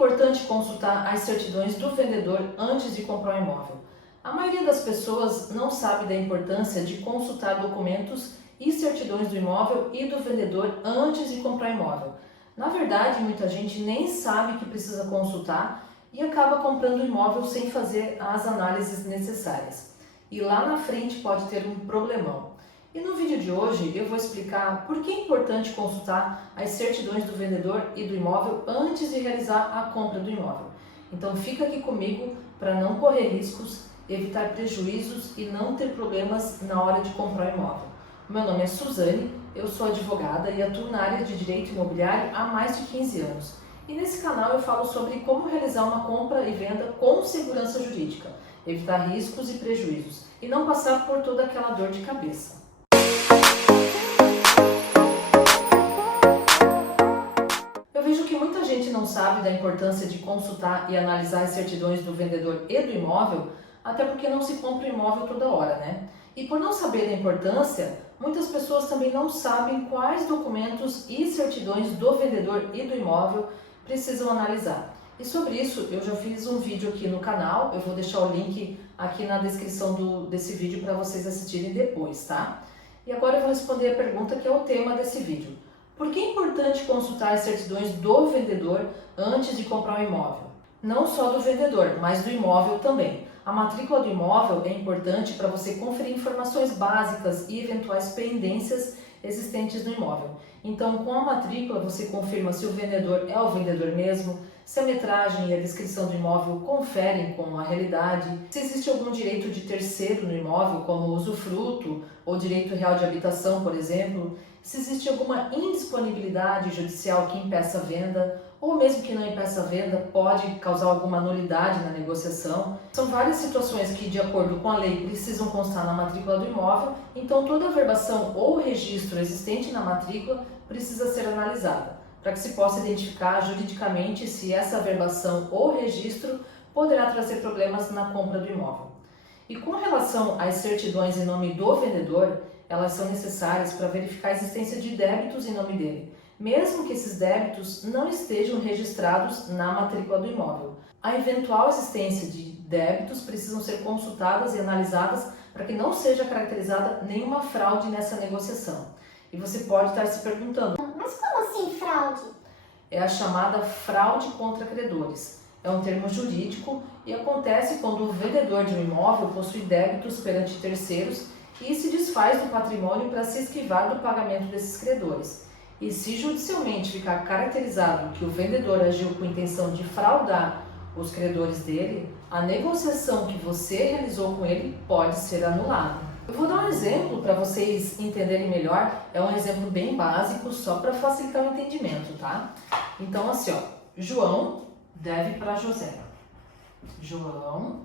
importante consultar as certidões do vendedor antes de comprar um imóvel? A maioria das pessoas não sabe da importância de consultar documentos e certidões do imóvel e do vendedor antes de comprar o imóvel. Na verdade, muita gente nem sabe que precisa consultar e acaba comprando o imóvel sem fazer as análises necessárias. E lá na frente pode ter um problemão. E no vídeo de hoje eu vou explicar por que é importante consultar as certidões do vendedor e do imóvel antes de realizar a compra do imóvel. Então fica aqui comigo para não correr riscos, evitar prejuízos e não ter problemas na hora de comprar o imóvel. Meu nome é Suzane, eu sou advogada e atuo na área de direito imobiliário há mais de 15 anos. E nesse canal eu falo sobre como realizar uma compra e venda com segurança jurídica, evitar riscos e prejuízos e não passar por toda aquela dor de cabeça. Eu vejo que muita gente não sabe da importância de consultar e analisar as certidões do vendedor e do imóvel, até porque não se compra o imóvel toda hora, né? E por não saber da importância, muitas pessoas também não sabem quais documentos e certidões do vendedor e do imóvel precisam analisar. E sobre isso eu já fiz um vídeo aqui no canal, eu vou deixar o link aqui na descrição desse vídeo para vocês assistirem depois, tá? E agora eu vou responder a pergunta que é o tema desse vídeo. Por que é importante consultar as certidões do vendedor antes de comprar um imóvel? Não só do vendedor, mas do imóvel também. A matrícula do imóvel é importante para você conferir informações básicas e eventuais pendências existentes no imóvel. Então, com a matrícula, você confirma se o vendedor é o vendedor mesmo, se a metragem e a descrição do imóvel conferem com a realidade, se existe algum direito de terceiro no imóvel, como usufruto ou direito real de habitação, por exemplo, se existe alguma indisponibilidade judicial que impeça a venda, ou mesmo que não impeça a venda, pode causar alguma nulidade na negociação. São várias situações que, de acordo com a lei, precisam constar na matrícula do imóvel, então toda a verbação ou registro existente na matrícula precisa ser analisada, para que se possa identificar juridicamente se essa verbação ou registro poderá trazer problemas na compra do imóvel. E com relação às certidões em nome do vendedor, elas são necessárias para verificar a existência de débitos em nome dele, mesmo que esses débitos não estejam registrados na matrícula do imóvel. A eventual existência de débitos precisam ser consultadas e analisadas para que não seja caracterizada nenhuma fraude nessa negociação. E você pode estar se perguntando: mas como assim fraude? É a chamada fraude contra credores. É um termo jurídico e acontece quando o vendedor de um imóvel possui débitos perante terceiros e se desfaz do patrimônio para se esquivar do pagamento desses credores. E se judicialmente ficar caracterizado que o vendedor agiu com intenção de fraudar os credores dele, a negociação que você realizou com ele pode ser anulada. Eu vou dar um exemplo para vocês entenderem melhor, é um exemplo bem básico, só para facilitar o entendimento, tá? Então assim, ó, João deve para José. João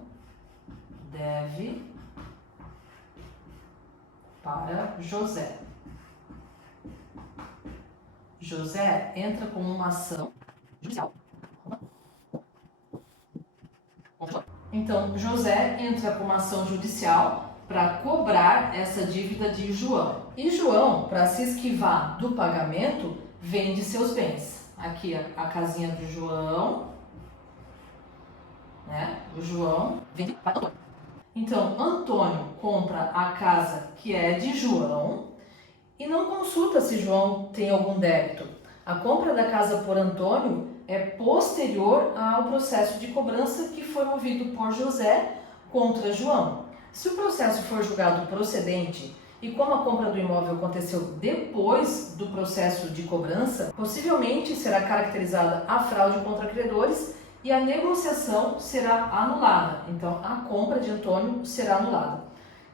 deve para José. José entra com uma ação judicial. Então, José entra com uma ação judicial para cobrar essa dívida de João. E João, para se esquivar do pagamento, vende seus bens. Aqui a casinha do João, né? O João vende para Antônio. Então, Antônio compra a casa que é de João e não consulta se João tem algum débito. A compra da casa por Antônio é posterior ao processo de cobrança que foi movido por José contra João. Se o processo for julgado procedente e como a compra do imóvel aconteceu depois do processo de cobrança, possivelmente será caracterizada a fraude contra credores e a negociação será anulada. Então, a compra de Antônio será anulada.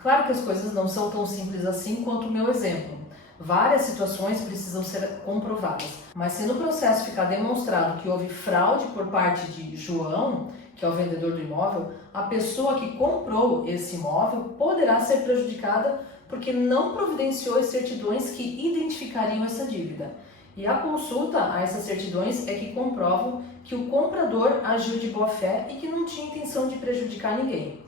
Claro que as coisas não são tão simples assim quanto o meu exemplo. Várias situações precisam ser comprovadas. Mas se no processo ficar demonstrado que houve fraude por parte de João, que é o vendedor do imóvel, a pessoa que comprou esse imóvel poderá ser prejudicada porque não providenciou as certidões que identificariam essa dívida. E a consulta a essas certidões é que comprovam que o comprador agiu de boa fé e que não tinha intenção de prejudicar ninguém.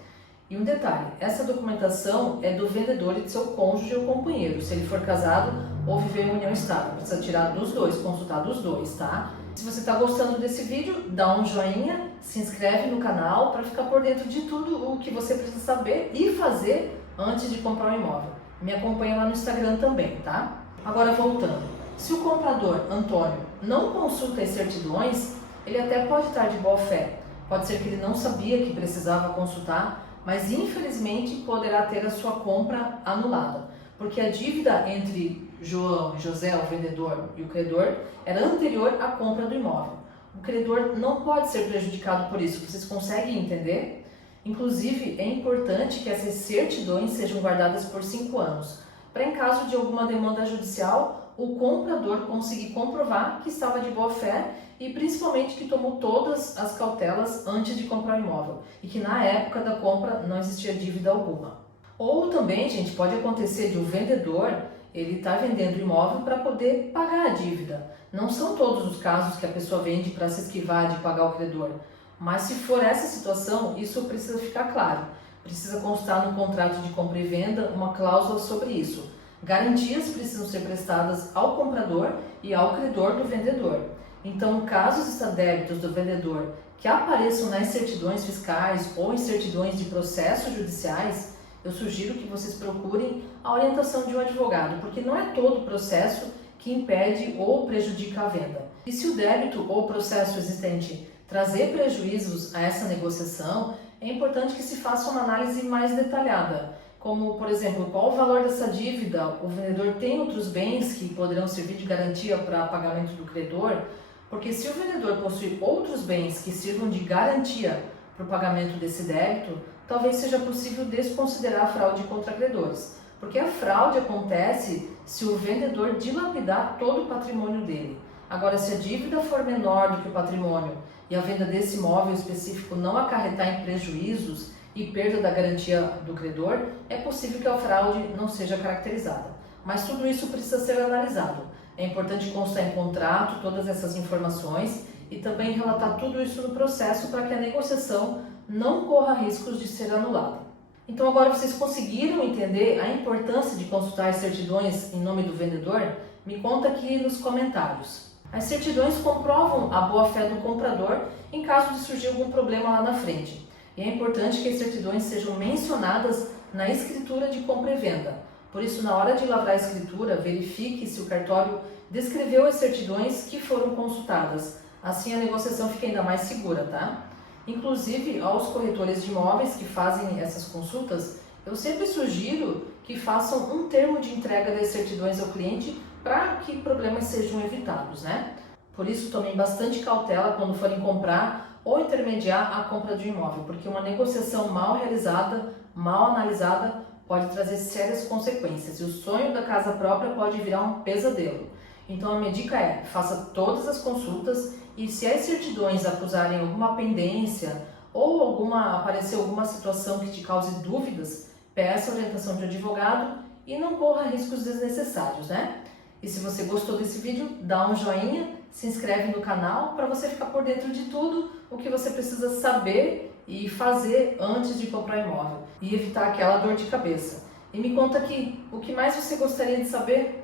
E um detalhe, essa documentação é do vendedor e de seu cônjuge ou companheiro. Se ele for casado ou viver em união estável, precisa tirar dos dois, consultar dos dois, tá? Se você está gostando desse vídeo, dá um joinha, se inscreve no canal para ficar por dentro de tudo o que você precisa saber e fazer antes de comprar um imóvel. Me acompanha lá no Instagram também, tá? Agora voltando, se o comprador, Antônio, não consulta as certidões, ele até pode estar de boa fé. Pode ser que ele não sabia que precisava consultar, mas infelizmente poderá ter a sua compra anulada, porque a dívida entre João e José, o vendedor, e o credor era anterior à compra do imóvel. O credor não pode ser prejudicado por isso, vocês conseguem entender? Inclusive, é importante que essas certidões sejam guardadas por 5 anos, para em caso de alguma demanda judicial, o comprador conseguir comprovar que estava de boa fé e principalmente que tomou todas as cautelas antes de comprar o imóvel e que na época da compra não existia dívida alguma. Ou também, gente, pode acontecer de um vendedor, ele está vendendo o imóvel para poder pagar a dívida. Não são todos os casos que a pessoa vende para se esquivar de pagar o credor, mas se for essa situação, isso precisa ficar claro. Precisa constar no contrato de compra e venda uma cláusula sobre isso. Garantias precisam ser prestadas ao comprador e ao credor do vendedor. Então, caso exista débitos do vendedor que apareçam nas certidões fiscais ou em certidões de processos judiciais, eu sugiro que vocês procurem a orientação de um advogado, porque não é todo processo que impede ou prejudica a venda. E se o débito ou processo existente trazer prejuízos a essa negociação, é importante que se faça uma análise mais detalhada, como, por exemplo, qual o valor dessa dívida, o vendedor tem outros bens que poderão servir de garantia para pagamento do credor, porque se o vendedor possui outros bens que sirvam de garantia para o pagamento desse débito, talvez seja possível desconsiderar a fraude contra credores, porque a fraude acontece se o vendedor dilapidar todo o patrimônio dele. Agora, se a dívida for menor do que o patrimônio e a venda desse imóvel específico não acarretar em prejuízos e perda da garantia do credor, é possível que a fraude não seja caracterizada. Mas tudo isso precisa ser analisado. É importante constar em contrato todas essas informações e também relatar tudo isso no processo para que a negociação não corra riscos de ser anulada. Então agora vocês conseguiram entender a importância de consultar as certidões em nome do vendedor? Me conta aqui nos comentários. As certidões comprovam a boa-fé do comprador em caso de surgir algum problema lá na frente. E é importante que as certidões sejam mencionadas na escritura de compra e venda. Por isso, na hora de lavrar a escritura, verifique se o cartório descreveu as certidões que foram consultadas. Assim a negociação fica ainda mais segura, tá? Inclusive, aos corretores de imóveis que fazem essas consultas, eu sempre sugiro que façam um termo de entrega das certidões ao cliente para que problemas sejam evitados, né? Por isso, tomem bastante cautela quando forem comprar ou intermediar a compra de um imóvel, porque uma negociação mal realizada, mal analisada, pode trazer sérias consequências e o sonho da casa própria pode virar um pesadelo. Então, a minha dica é, faça todas as consultas e se as certidões acusarem alguma pendência ou aparecer alguma situação que te cause dúvidas, peça a orientação de um advogado e não corra riscos desnecessários, né? E se você gostou desse vídeo, dá um joinha, se inscreve no canal para você ficar por dentro de tudo o que você precisa saber e fazer antes de comprar imóvel e evitar aquela dor de cabeça. E me conta aqui, o que mais você gostaria de saber?